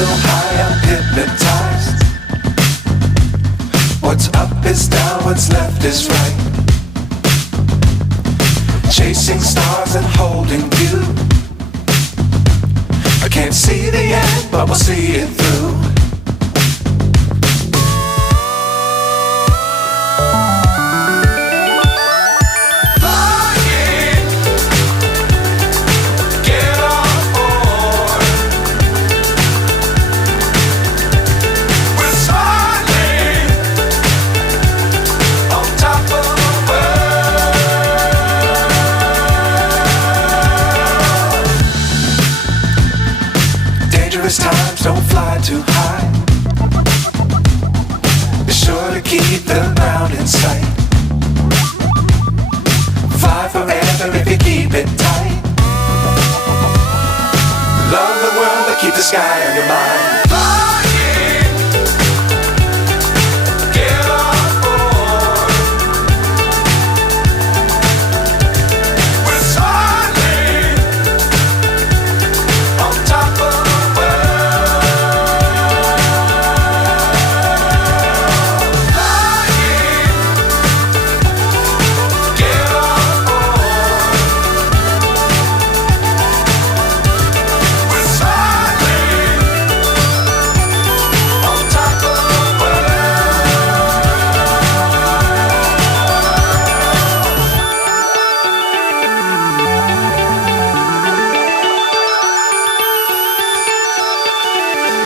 so high I'm hypnotized. What's up is down, what's left is right. Chasing stars and holding you. I can't see the end, but we'll see it through. Times don't fly too high. Be sure to keep the ground in sight. Fly forever if you keep it tight. Love the world but keep the sky on your mind.